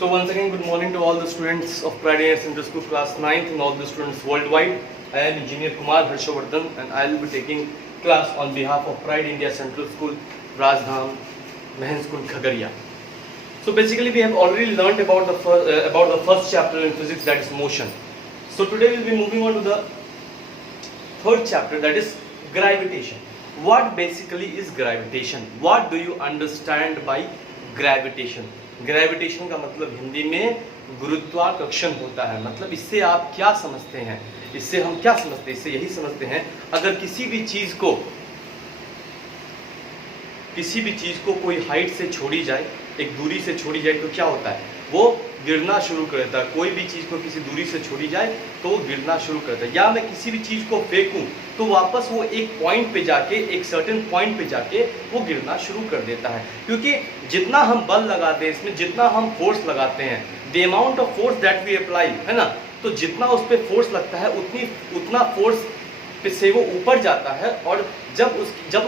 So once again, good morning to all the students of Pride Air Center School class 9th and all the students worldwide. I am Engineer Kumar Harshavardhan and I will be taking class on behalf of Pride India Central School, Rajdham, Mahenskund, Khagaria. So basically, we have already learnt about the first chapter in physics, that is motion. So today we will be moving on to the third chapter, that is gravitation. What basically is gravitation? What do you understand by gravitation? Gravitation का मतलब हिंदी में गुरुत्वाकर्षण होता है। मतलब इससे आप क्या समझते हैं? इससे हम क्या समझते हैं? इससे यही समझते हैं, अगर किसी भी चीज को कोई हाइट से छोड़ी जाए, एक दूरी से छोड़ी जाए, तो क्या होता है? वो गिरना शुरू कर देता है। कोई भी चीज को किसी दूरी से छोड़ी जाए तो वो गिरना शुरू करता है। या मैं किसी भी चीज को फेंकूं तो वापस वो एक पॉइंट पे जाके, एक सर्टेन पॉइंट पे जाके वो गिरना शुरू कर देता है। क्योंकि जितना हम बल लगाते हैं, इसमें जितना हम फोर्स लगाते हैं, the amount of force that we apply, है ना, तो जितना उस पर फोर्स लगता है उतना फोर्स से वो ऊपर जाता है। और जब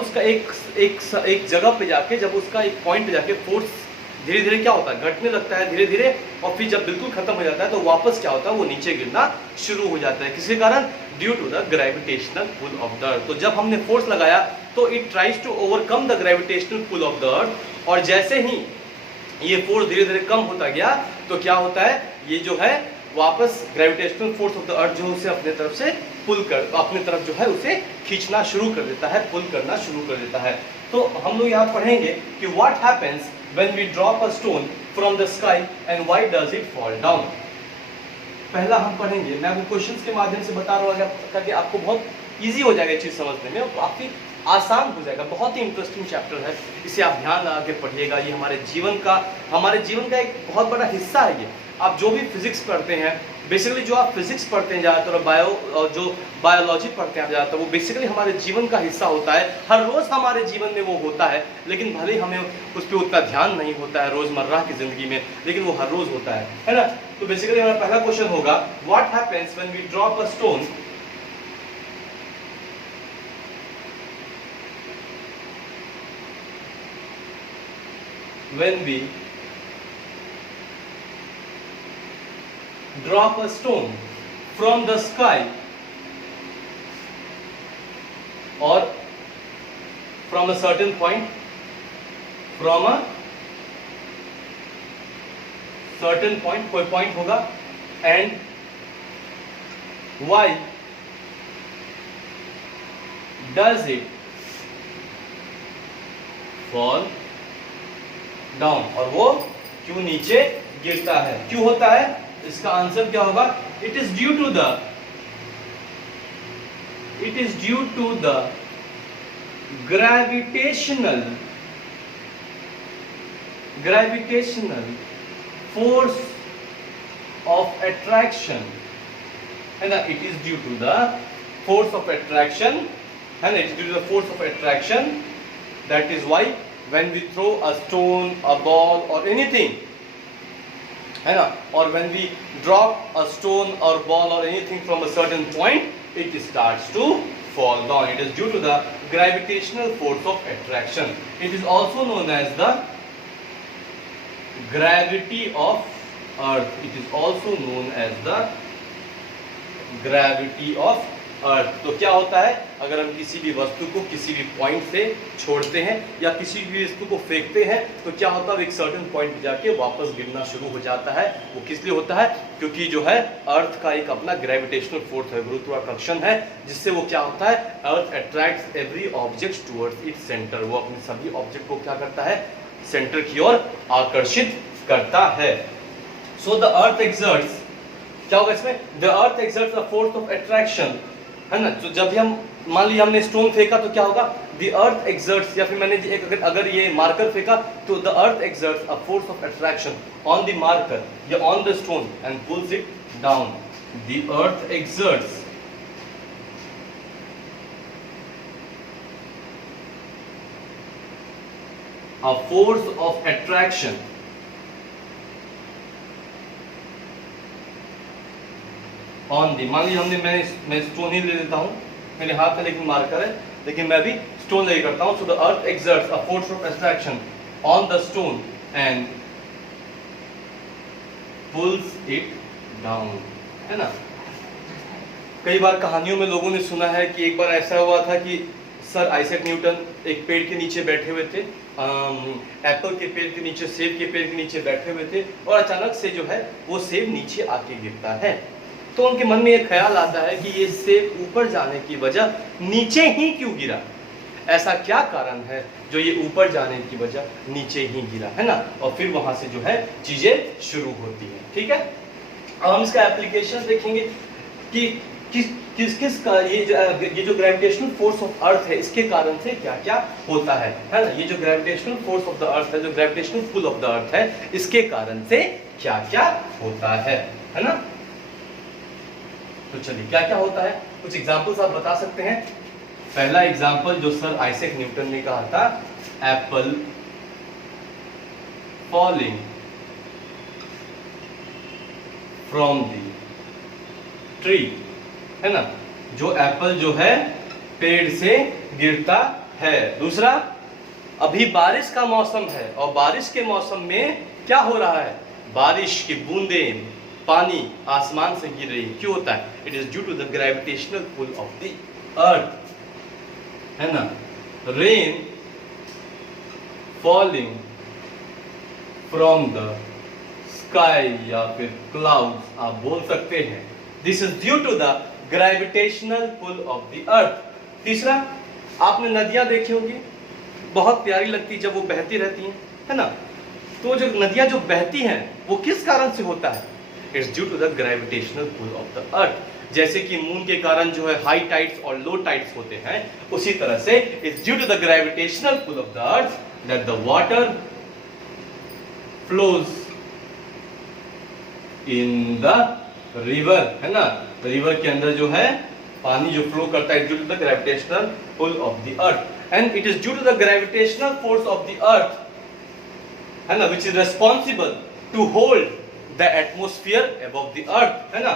उसका एक जगह पे जाके, जब उसका एक पॉइंट पे जाके फोर्स धीरे धीरे क्या होता है? घटने लगता है धीरे धीरे, और फिर जब बिल्कुल खत्म हो जाता है तो वापस क्या होता है? वो नीचे गिरना शुरू हो जाता है। किसके कारण? Due to the gravitational pull of the earth. तो जब हमने फोर्स लगाया तो it tries to overcome the gravitational pull of the earth, और जैसे ही ये फोर्स धीरे धीरे कम होता गया तो क्या होता है? ये जो है वापस ग्रेविटेशनल फोर्स ऑफ द अर्थ जो उसे अपने तरफ से अपने तरफ जो है उसे खींचना शुरू कर देता है, पुल करना शुरू कर देता है। तो हम लोग यहाँ पढ़ेंगे कि what happens when we drop a stone from the sky and why does it fall down। पहला हम पढ़ेंगे, मैं आपको क्वेश्चंस के माध्यम से बता रहा हूँ ताकि आपको बहुत इजी हो जाएगा चीज समझने में, और काफी आसान हो जाएगा। बहुत ही इंटरेस्टिंग चैप्टर है, इसे आप ध्यान लगा के पढ़िएगा। ये हमारे जीवन का एक बहुत बड़ा हिस्सा है। ये आप जो भी फिजिक्स पढ़ते हैं, बेसिकली जो आप फिजिक्स पढ़ते हैं ज़्यादातर, जो बायोलॉजी पढ़ते हैं ज़्यादातर, वो बेसिकली हमारे जीवन का हिस्सा होता है। हर रोज़ हमारे जीवन में वो होता है, लेकिन भले हमें उस पर उतना ध्यान नहीं होता है रोज़मर्रा की ज़िंदगी में, लेकिन वो हर रोज़ होता है ना। तो बेसिकली हमारा पहला क्वेश्चन होगा, what happens when we drop a stone when we drop a stone from the sky or from a certain point, कोई पॉइंट होगा, and why does it fall down, और वो क्यों नीचे गिरता है? क्यों होता है? इसका आंसर क्या होगा? It is due to the gravitational force of attraction, है ना। It is due to the force of attraction, है ना। It is due to the force of attraction, that is why when we throw a stone, a ball or anything, है ना, or when we drop a stone or ball or anything from a certain point, it starts to fall down. It is due to the gravitational force of attraction. It is also known as the gravity of earth. It is also known as the gravity of अर्थ। तो क्या होता है? अगर हम किसी भी वस्तु को किसी भी पॉइंट से छोड़ते हैं या किसी भी वस्तु को फेंकते हैं तो क्या होता है? एक सर्टेन पॉइंट पे जाके वापस गिरना शुरू हो जाता है। वो किस लिए होता है? क्योंकि जो है अर्थ का एक अपना ग्रेविटेशनल फोर्स है, गुरुत्वाकर्षण है, जिससे वो क्या होता है? अर्थ attracts every object towards its centre. वो अपने सभी ऑब्जेक्ट को क्या करता है? सेंटर की ओर आकर्षित करता है। सो द अर्थ एक्सर्ट्स, क्या होगा इसमें? The earth exerts a force of attraction, है ना। तो जब भी हम मान लीजिए हमने स्टोन फेंका तो क्या होगा? द अर्थ एक्सर्ट्स, या फिर मैंने अगर ये मार्कर फेंका तो the earth exerts a force of attraction on the marker या on the stone and pulls it down. The earth exerts a force of attraction on the, मान लीजिए मैं स्टोन ही ले लेता हूँ, मेरे हाथ में लेकिन मार्कर है, लेकिन मैं भी स्टोन ले करता हूँ। So the earth exerts a force of attraction on the stone and pulls it down, है ना। कई बार कहानियों में लोगों ने सुना है कि एक बार ऐसा हुआ था कि सर आइजैक न्यूटन एक पेड़ के नीचे बैठे हुए थे, एप्पल के पेड़ के नीचे, सेब के पेड़ के नीचे बैठे हुए थे, और अचानक से जो है वो सेब नीचे आके गिरता है। तो उनके मन में एक ख्याल आता है कि ये सेब ऊपर जाने की वजह नीचे ही क्यों गिरा, ऐसा क्या कारण है जो ये ऊपर जाने की वजह नीचे ही गिरा, है ना। और फिर वहां से जो है चीजें शुरू होती हैं, ठीक है। अब हम इसका एप्लीकेशन देखेंगे कि किस का ये जो ग्रेविटेशनल फोर्स ऑफ अर्थ है इसके कारण से क्या क्या होता है ना। ये जो gravitational force of the earth है, जो gravitational pull of the earth है, इसके कारण से क्या क्या होता है ना। तो चलिए क्या क्या होता है, कुछ एग्जांपल्स आप बता सकते हैं। पहला एग्जांपल जो सर आइजैक न्यूटन ने कहा था, Apple falling from the tree, है ना, जो एप्पल जो है पेड़ से गिरता है। दूसरा, अभी बारिश का मौसम है और बारिश के मौसम में क्या हो रहा है, बारिश की बूंदें, पानी आसमान से गिर रही है, क्यों होता है, it is due to the gravitational pull of the earth, है ना। Rain falling from the sky या फिर क्लाउड्स आप बोल सकते हैं, this is due to the gravitational pull of the earth. तीसरा, आपने नदियां देखी होगी, बहुत प्यारी लगती जब वो बहती रहती हैं, है ना। तो जो नदियां जो बहती हैं वो किस कारण से होता है, it's due to the gravitational pull of the earth. जैसे कि मून के कारण जो है हाई टाइड्स और लो टाइड्स होते हैं, उसी तरह से it's due to the gravitational pull of the earth that the water flows in the river, है ना। रिवर के अंदर जो है पानी जो फ्लो करता है due to the gravitational pull of the earth, and it is due to the gravitational force of the earth, है ना, which is responsible to hold the atmosphere above the earth, है ना।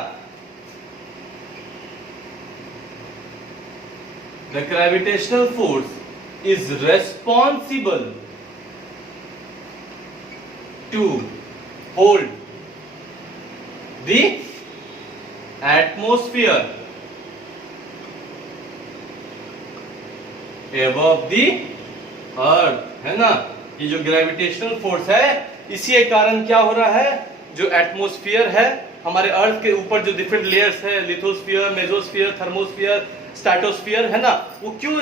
The gravitational force is responsible to hold the atmosphere above the earth, है ना। ये जो gravitational force है, इसी के कारण क्या हो रहा है, जो एटमॉस्फेयर है हमारे अर्थ के ऊपर, जो डिफरेंट लेयर्स है, लिथोस्फीयर, मेसोस्फीयर, थर्मोस्फीयर, स्ट्रेटोस्फीयर, है ना, वो क्यों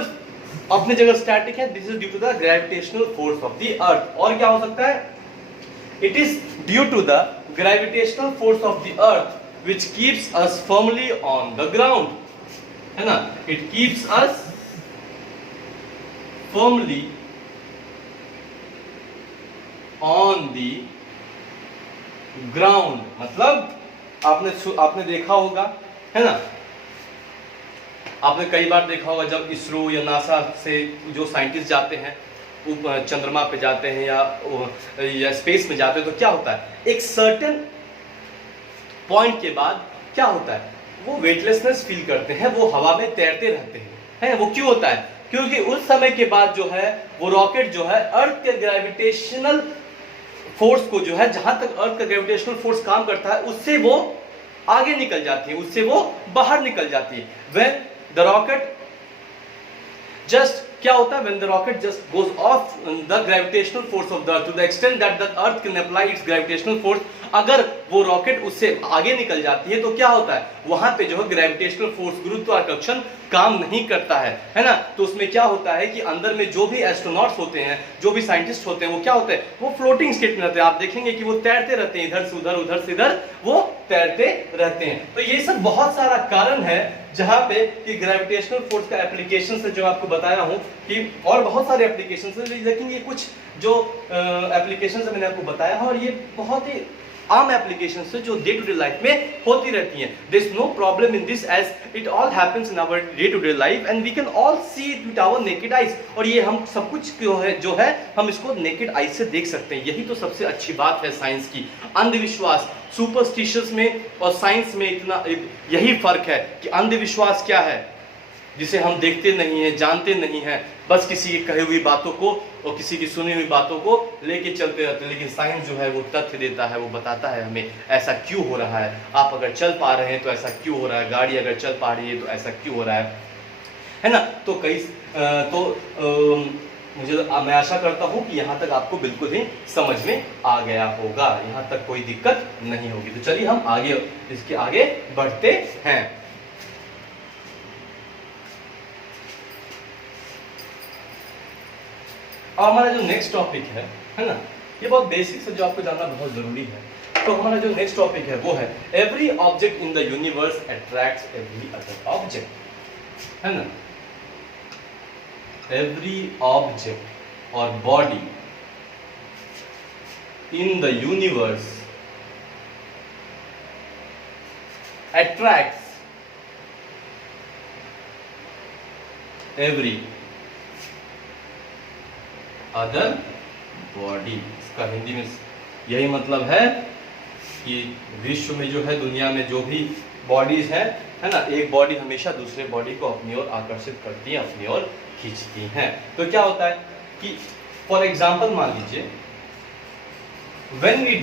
अपनी जगह स्टैटिक है, this is due to the gravitational force of the earth. और क्या हो सकता है, it is due to the gravitational force of the earth which keeps us firmly on the ground, है ना। it keeps us firmly on the ground, मतलब आपने देखा होगा, है ना, आपने कई बार देखा होगा जब इसरो या नासा से जो साइंटिस्ट जाते हैं चंद्रमा पे जाते हैं या स्पेस में जाते हैं, तो क्या होता है, एक सर्टेन पॉइंट के बाद क्या होता है, वो वेटलेसनेस फील करते हैं, वो हवा में तैरते रहते हैं, वो क्यों होता है, क्योंकि उस समय के बाद जो है वो रॉकेट जो है अर्थ के ग्रेविटेशनल फोर्स को जो है, जहां तक अर्थ का ग्रेविटेशनल फोर्स काम करता है उससे वो आगे निकल जाती है, उससे वो बाहर निकल जाती है। व्हेन द रॉकेट जस्ट क्या होता है, when the rocket just goes off the gravitational force of the earth to the extent that the earth can apply its gravitational force, अगर वो रॉकेट उससे आगे निकल जाती है तो क्या होता है, वहां पे जो है ग्रेविटेशनल फोर्स, गुरुत्वाकर्षण काम नहीं करता है ना। तो उसमें क्या होता है कि अंदर में जो भी एस्ट्रोनॉट्स होते हैं, जो भी साइंटिस्ट होते हैं, वो क्या होते हैं, वो फ्लोटिंग स्टेट में रहते हैं। आप देखेंगे कि वो तैरते रहते हैं, इधर से उधर, उधर से इधर वो तैरते रहते हैं। तो ये सब बहुत सारा कारण है जहां पे कि ग्रेविटेशनल फोर्स का एप्लीकेशन से जो आपको बताया हूं कि, और बहुत सारे एप्लीकेशन है, देखेंगे कुछ जो एप्लीकेशन मैंने आपको बताया है, और ये बहुत ही आम एप्लीकेशंस है जो डे टू डे लाइफ में होती रहती हैं। There is no problem in this as it all happens in our day to day life and we can all see it with our naked eyes, और ये हम सब कुछ जो है हम इसको नेकेड आईज से देख सकते हैं। यही तो सबसे अच्छी बात है साइंस की। अंधविश्वास, सुपरस्टिशंस में और साइंस में इतना यही फर्क है कि अंधविश्वास क्या है, जिसे हम देखते नहीं हैं, जानते नहीं हैं, बस किसी की कही हुई बातों को और किसी की सुनी हुई बातों को लेके चलते रहते हैं। लेकिन साइंस जो है वो तथ्य देता है, वो बताता है हमें ऐसा क्यों हो रहा है। आप अगर चल पा रहे हैं तो ऐसा क्यों हो रहा है, गाड़ी अगर चल पा रही है तो ऐसा क्यों हो रहा है ना। तो मैं आशा करता हूं कि यहां तक आपको बिल्कुल ही समझ में आ गया होगा, यहां तक कोई दिक्कत नहीं होगी। तो चलिए हम आगे इसके आगे बढ़ते हैं। और हमारा जो नेक्स्ट टॉपिक है ना, ये बहुत बेसिक से जो आपको जानना बहुत जरूरी है। तो हमारा जो नेक्स्ट टॉपिक है वो है every object in the universe attracts every other object, है ना। एवरी ऑब्जेक्ट और body in the universe attracts every other body. इसका हिंदी में यही मतलब है कि विश्व में जो है, दुनिया में जो भी बॉडीज है ना, एक बॉडी हमेशा दूसरे बॉडी को अपनी ओर आकर्षित करती है, अपनी ओर खींचती हैं। तो क्या होता है कि फॉर एग्जाम्पल मान लीजिए, when we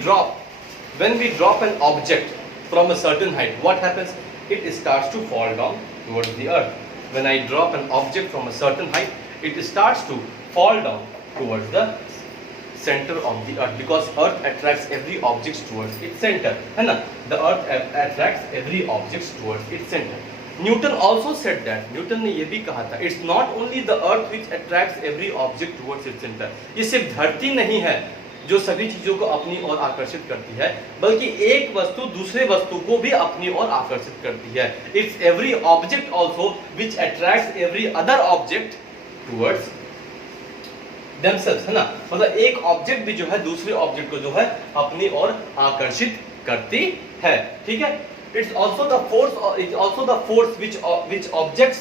drop an object from a certain height, what happens? It starts to fall down towards the earth. When I drop an object from a certain height, it starts to fall down towards the center of the earth, because earth attracts every object towards its center, है ना। The earth attracts every object towards its center. Newton also said that, Newton ने ये भी कहा था, it's not only the earth which attracts every object towards its center. ये सिर्फ धरती नहीं है जो सभी चीजों को अपनी ओर आकर्षित करती है, बल्कि एक वस्तु दूसरे वस्तु को भी अपनी ओर आकर्षित करती है। It's every object also which attracts every other object towards themselves, है ना। मतलब एक ऑब्जेक्ट भी जो है दूसरे ऑब्जेक्ट को जो है अपनी ओर आकर्षित करती है, ठीक है। It's also the force which objects,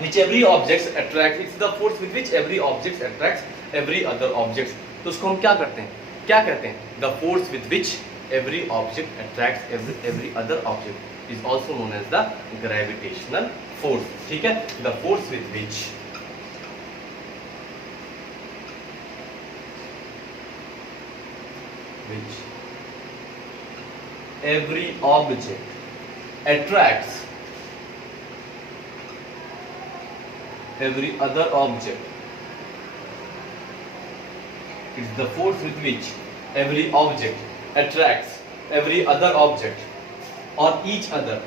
which every object attracts. It's the force with which every object attracts every other object. तो उसको हम क्या करते हैं, क्या कहते हैं? The force with which every object attracts every other object is also known as the gravitational force, ठीक है। The force with which every object attracts every other object. It's the force with which every object attracts every other object, or each other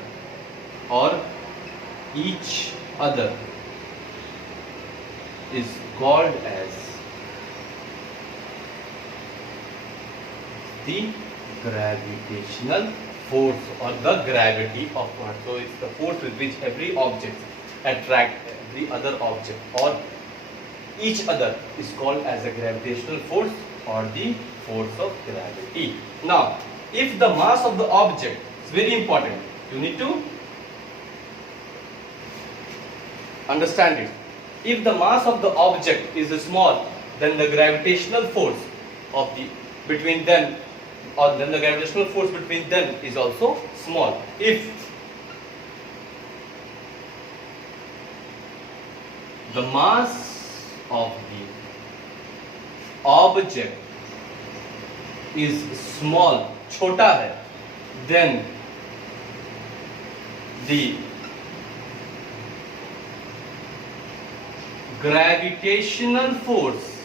is called as the gravitational force, or the gravity of earth. So it's the force with which every object attracts every other object, or each other is called as a gravitational force, or the force of gravity. Now, if the mass of the object is very important, you need to understand it. If the mass of the object is small, then the gravitational force of the between them, or then the gravitational force between them is also small. If the mass of the object is small, छोटा है, then the gravitational force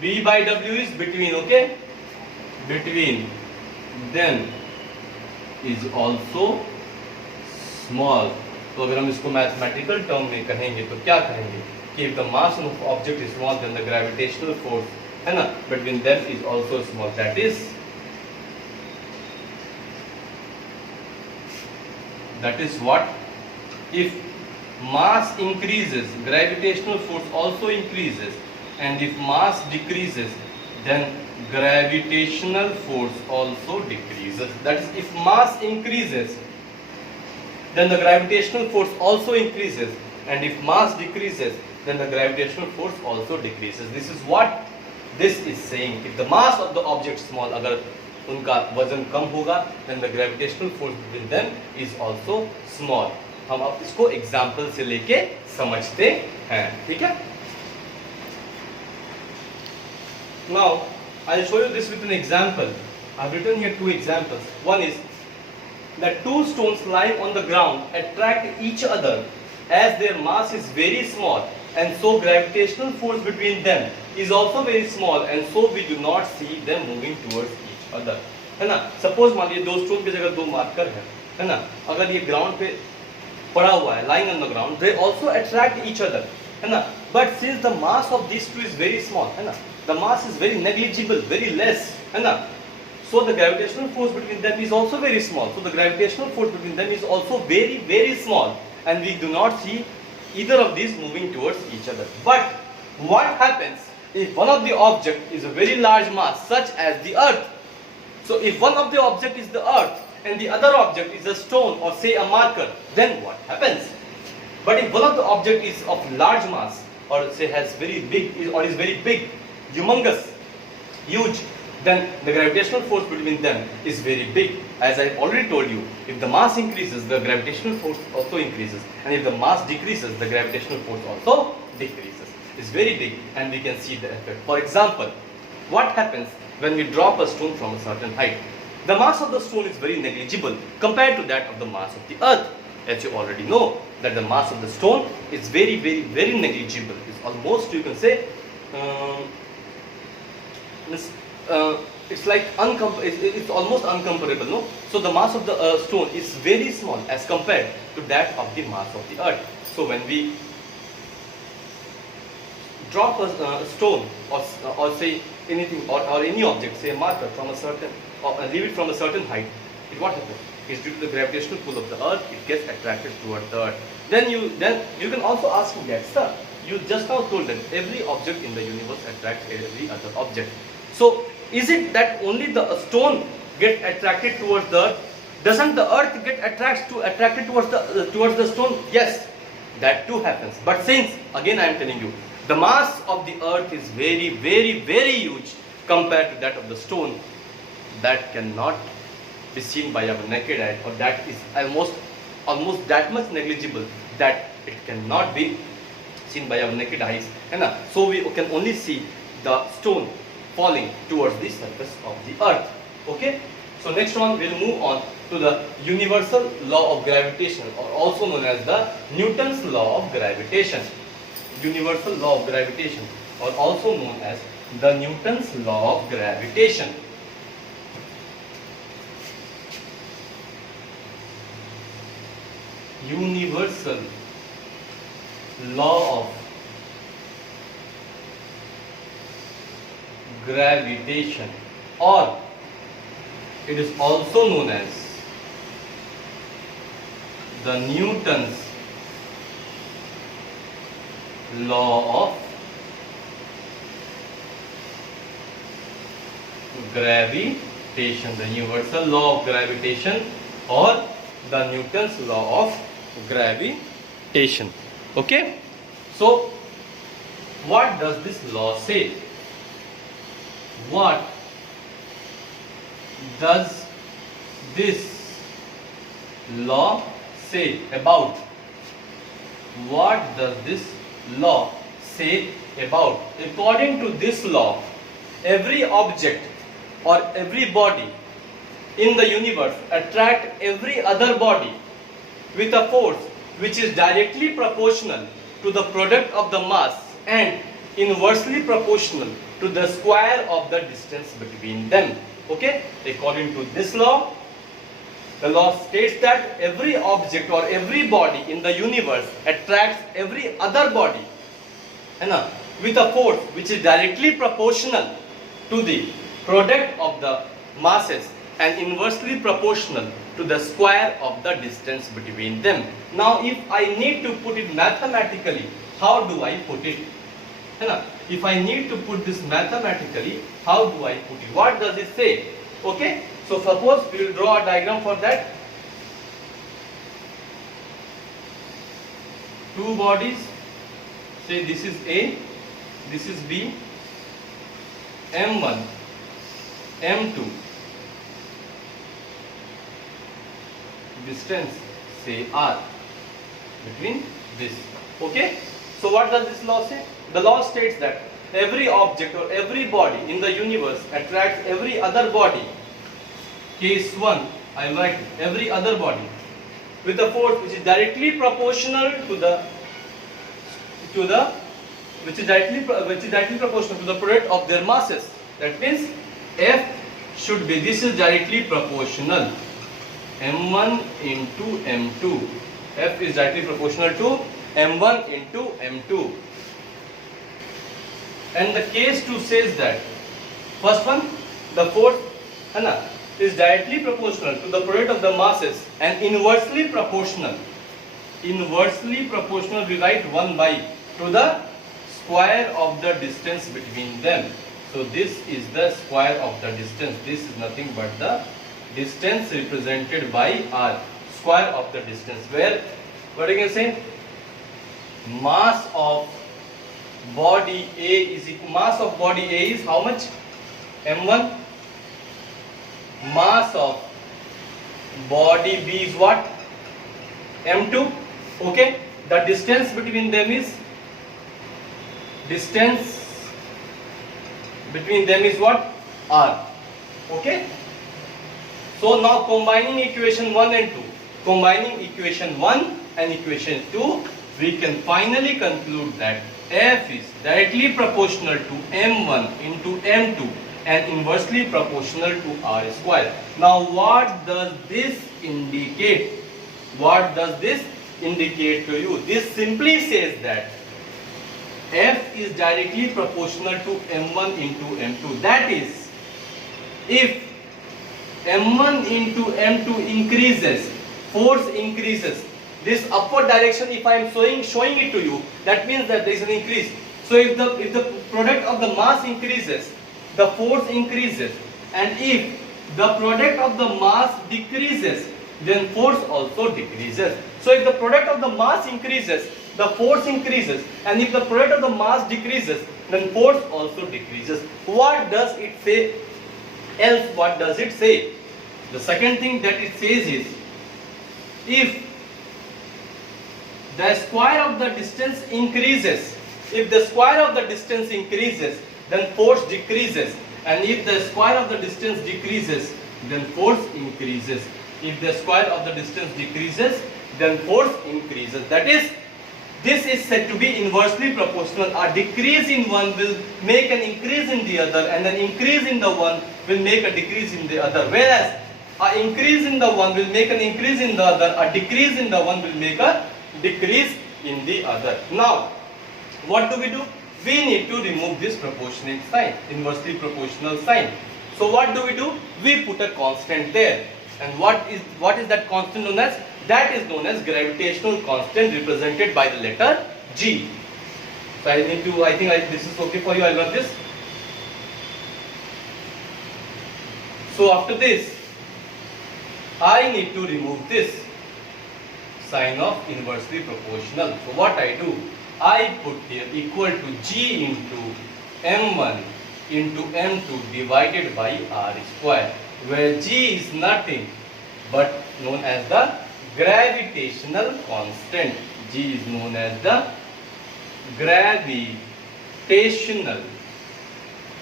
B by W is between, okay, between them is also small. तो अगर हम इसको mathematical term में कहेंगे तो क्या कहेंगे कि if the mass of object is small, then the gravitational force, है ना, between them is also small. That is what, if mass increases, gravitational force also increases, and if mass decreases, then gravitational force also decreases. That is, if mass increases, then the gravitational force also increases, and if mass decreases, then the gravitational force also decreases. This is what this is saying. If the mass of the object is small, अगर उनका वजन कम होगा, then the gravitational force between them is also small. हम अब इसको example से लेके समझते हैं, ठीक है। Now I'll show you this with an example. I've written here 2 examples. One is that 2 stones lying on the ground attract each other as their mass is very small, and so gravitational force between them is also very small, and so we do not see them moving towards each other. है ना। Suppose मान लीजिए 2 stone की जगह 2 marker है ना। अगर ये ग्राउंड पे पड़ा हुआ है, lying on the ground, they also attract each other, है ना। But since the mass of these 2 is very small, है ना, the mass is very negligible, very less, है ना, so the gravitational force between them is also very small. So the gravitational force between them is also very, very small, and we do not see either of these moving towards each other. But what happens if one of the object is a very large mass, such as the earth? So if one of the object is the earth and the other object is a stone or say a marker, then what happens? But if one of the object is of large mass, or say has very big, or is very big, humongous, huge, then the gravitational force between them is very big. As I already told you, if the mass increases, the gravitational force also increases, and if the mass decreases, the gravitational force also decreases. It's very big, and we can see the effect. For example, what happens when we drop a stone from a certain height? The mass of the stone is very negligible compared to that of the mass of the earth. As you already know that the mass of the stone is very, very, very negligible. It's almost, you can say, it's like it's almost uncomparable, no? So the mass of the stone is very small as compared to that of the mass of the earth. So when we drop a stone or say anything or any object, say a marker from a certain, or leave it from a certain height, what happens? Is due to the gravitational pull of the earth, it gets attracted toward the earth. Then you can also ask me that, sir, you just now told that every object in the universe attracts every other object. So is it that only the stone gets attracted towards the earth? Doesn't the earth get attracted towards the stone? Yes, that too happens. But since, again I am telling you, the mass of the earth is very, very, very huge compared to that of the stone, that cannot be seen by our naked eye, or that is almost that much negligible that it cannot be seen by our naked eyes, है So we can only see the stone falling towards the surface of the earth. Okay, so next one we'll move on to the universal law of gravitation, or also known as the Newton's law of gravitation. Universal law of gravitation, or also known as the Newton's law of gravitation. Universal law of gravitation, or it is also known as the Newton's law of gravitation, the universal law of gravitation, or the Newton's law of gravitation. Okay, so what does this law say? What does this law say about? What does this law say about? According to this law, every object or every body in the universe attract every other body with a force which is directly proportional to the product of the mass and inversely proportional to the square of the distance between them. Okay, according to this law, the law states that every object or every body in the universe attracts every other body with a force which is directly proportional to the product of the masses and inversely proportional to the square of the distance between them. Now if I need to put it mathematically, how do I put it? If I need to put this mathematically, how do I put it? What does it say? Okay, so suppose we will draw a diagram for that. Two bodies, say this is A, this is B, M1, M2, distance say R. between this. Okay, so what does this law say? The law states that every object or every body in the universe attracts every other body. Case 1, I am writing every other body with a force which is directly proportional to the which is directly proportional to the product of their masses. That means F should be, this is directly proportional, m1 into m2. F is directly proportional to m1 into m2. And the case 2 says that first one, the force is directly proportional to the product of the masses and inversely proportional. Inversely proportional, we write 1 by to the square of the distance between them. So this is the square of the distance. This is nothing but the distance represented by r, square of the distance. Where, what you can say, mass of body A is equal, mass of body A is how much? m1. Mass of body B is what? m2. Okay, the distance between them is what? R. Okay, so now combining equation 1 and 2, combining equation 1 and equation 2, we can finally conclude that F is directly proportional to m1 into m2 and inversely proportional to r square. Now what does this indicate? What does this indicate to you? This simply says that F is directly proportional to m1 into m2. That is, if m1 into m2 increases, force increases, this upward direction, if I am showing it to you, that means that there is an increase. So if the product of the mass increases, the force increases, and if the product of the mass decreases, then force also decreases. So if the product of the mass increases, the force increases, and if the product of the mass decreases, then force also decreases. What does it say else? What does it say? The second thing that it says is, if the square of the distance increases, if the square of the distance increases, then force decreases, and if the square of the distance decreases, then force increases. If the square of the distance decreases, then force increases. That is, this is said to be inversely proportional. A decrease in one will make an increase in the other, and an increase in the one will make a decrease in the other. Whereas an increase in the one will make an increase in the other, a decrease in the one will make a decrease in the other. Now, what do? We need to remove this proportionate sign, inversely proportional sign. So what do? We put a constant there. And what is that constant known as? That is known as gravitational constant, represented by the letter G. So I think this is okay for you. I love this. So after this, I need to remove this sign of inversely proportional. So what I do? I put here equal to G into m1 into m2 divided by r square, where G is nothing but known as the gravitational constant. G is known as the gravitational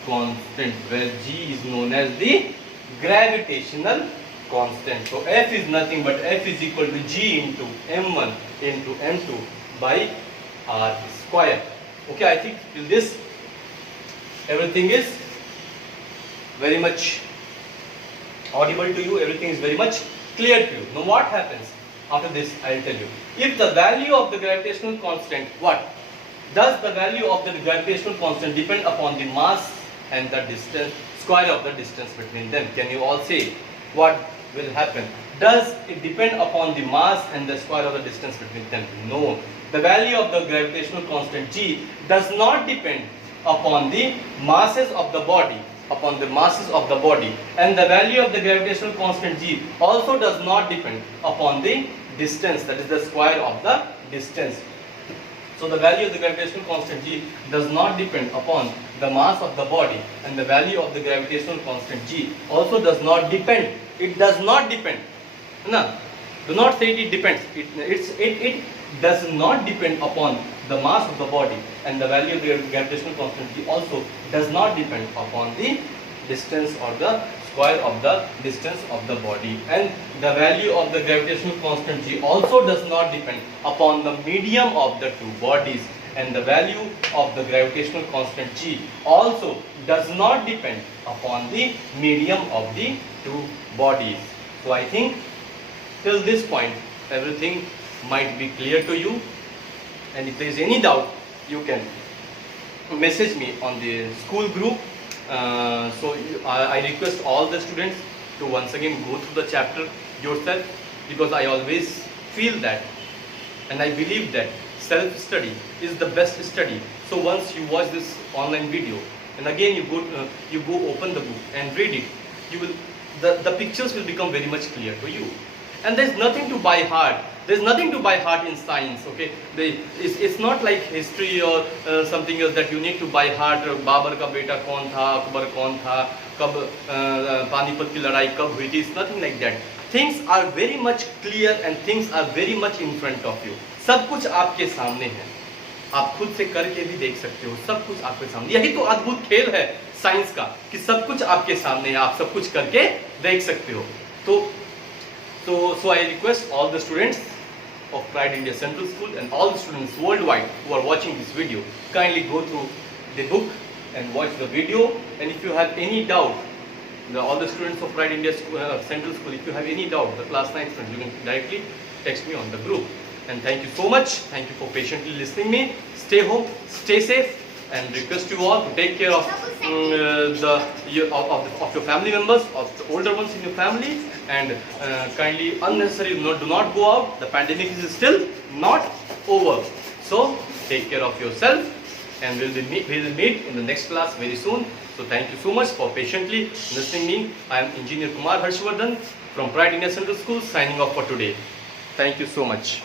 constant, where G is known as the gravitational constant. So F is nothing but F is equal to G into m1 into m2 by r square. Okay, I think till this everything is very much audible to you, everything is very much clear to you. Now what happens after this? I will tell you. If the value of the gravitational constant, what? Does the value of the gravitational constant depend upon the mass and the distance, square of the distance between them? Can you all say what will happen? Does it depend upon the mass and the square of the distance between them? No. The value of the gravitational constant G does not depend upon the masses of the body, and the value of the gravitational constant G also does not depend upon the distance, that is the square of the distance. So the value of the gravitational constant G does not depend upon the mass of the body, and the value of the gravitational constant G also does not depend. It does not depend. No, do not say it depends. does not depend upon the mass of the body, and the value of the gravitational constant G also does not depend upon the distance or the square of the distance of the body, and the value of the gravitational constant G also does not depend upon the medium of the two bodies, and the value of the gravitational constant G also does not depend upon the medium of the two bodies. So I think till this point everything might be clear to you, and if there is any doubt you can message me on the school group. I request all the students to once again go through the chapter yourself, because I always feel that and I believe that self-study is the best study. So once you watch this online video and again you go open the book and read it, you will the pictures will become very much clear to you. And there's nothing to by heart. There's nothing to by heart in science. Okay, it's not like history or something else that you need to by heart. Babar का बेटा कौन था, अकबर कौन था, कब पानीपत की लड़ाई कब हुई थी. It's nothing like that. Things are very much clear and things are very much in front of you. सब कुछ आपके सामने है. आप खुद से करके भी देख सकते हो. सब कुछ आपके सामने. यही तो अद्भुत खेल है साइंस का, कि सब कुछ आपके सामने है. आप सब कुछ करके देख सकते हो. So I request all the students of Pride India Central School and all the students worldwide who are watching this video, kindly go through the book and watch the video. And if you have any doubt, all the students of Pride India Central School, if you have any doubt, the class 9 students, you can directly text me on the group. And thank you so much. Thank you for patiently listening me. Stay home, stay safe, and request you all to take care of your family members, of the older ones in your family, and kindly unnecessarily do not go out. The pandemic is still not over. So take care of yourself, and we will meet in the next class very soon. So thank you so much for patiently listening me. I am Engineer Kumar Harshvardhan from Pride India Central School, signing off for today. Thank you so much.